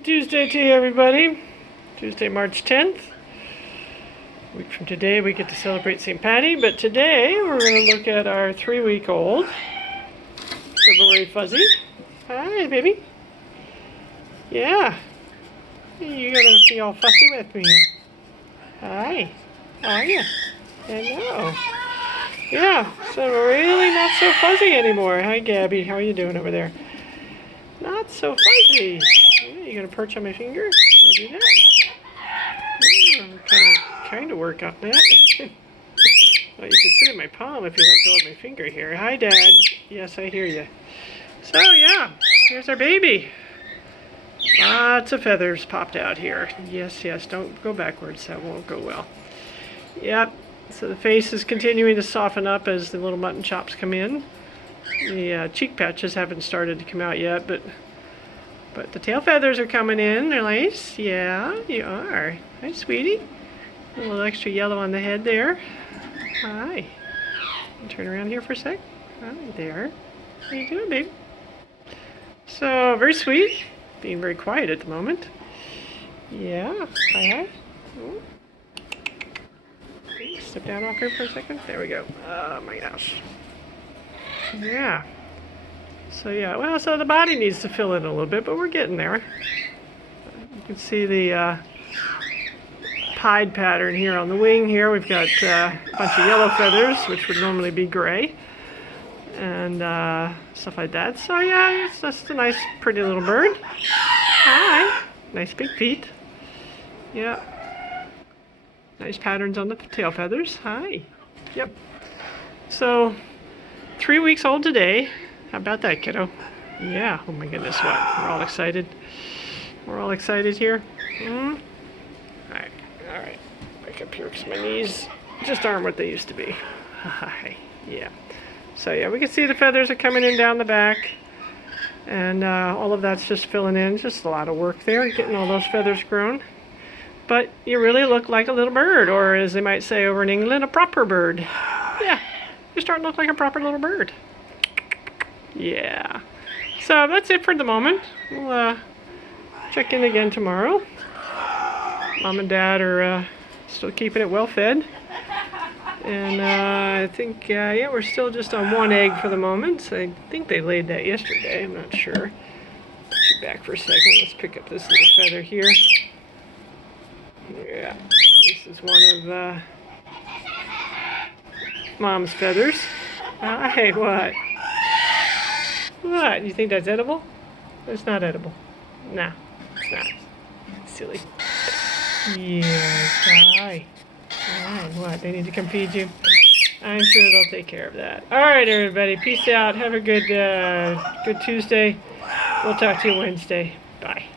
Good Tuesday to you, everybody. Tuesday, March 10th. A week from today, we get to celebrate St. Patty, but today we're going to look at our 3-week-old February Fuzzy. Hi, baby. Yeah. You're going to be all fussy with me here. Hi. How are you? Hello. Yeah, so we're really not so fuzzy anymore. Hi, Gabby. How are you doing over there? Not so fuzzy. Yeah, you gonna perch on my finger? Can I do that? Kind of work on that. Well, you can sit in my palm if you let go of my finger here. Hi, Dad. Yes, I hear you. So yeah, here's our baby. Lots of feathers popped out here. Yes, yes. Don't go backwards. That won't go well. Yep. So the face is continuing to soften up as the little mutton chops come in. The cheek patches haven't started to come out yet, but the tail feathers are coming in. They're nice. Yeah, you are. Hi, sweetie. A little extra yellow on the head there. Hi. Turn around here for a sec. Hi there. How you doing, babe? So, very sweet. Being very quiet at the moment. Yeah. Hi. Oh. Step down off here for a second. There we go. Oh my gosh. Yeah. So yeah, well, so the body needs to fill in a little bit, but we're getting there. You can see the pied pattern here on the wing here. We've got a bunch of yellow feathers, which would normally be gray, and stuff like that. So yeah, it's just a nice, pretty little bird. Hi. Nice big feet. Yeah. Nice patterns on the tail feathers. Hi. Yep. So 3 weeks old today. How about that, kiddo? Yeah. Oh my goodness, what? We're all excited. We're all excited here. Alright. Alright. Back up here because my knees just aren't what they used to be. Hi. Yeah. So yeah, we can see the feathers are coming in down the back. And all of that's just filling in. Just a lot of work there, getting all those feathers grown. But you really look like a little bird, or as they might say over in England, a proper bird. Yeah, you're starting to look like a proper little bird. Yeah. So that's it for the moment. We'll check in again tomorrow. Mom and Dad are still keeping it well fed. And I think, yeah, we're still just on one egg for the moment. I think they laid that yesterday. I'm not sure. Put you back for a second. Let's pick up this little feather here. Yeah, this is one of Mom's feathers. Hey, what? What? You think that's edible? It's not edible. No, it's not. Silly. Yes, hi. Hi, what? They need to come feed you? I'm sure they'll take care of that. Alright, everybody. Peace out. Have a good Tuesday. We'll talk to you Wednesday. Bye.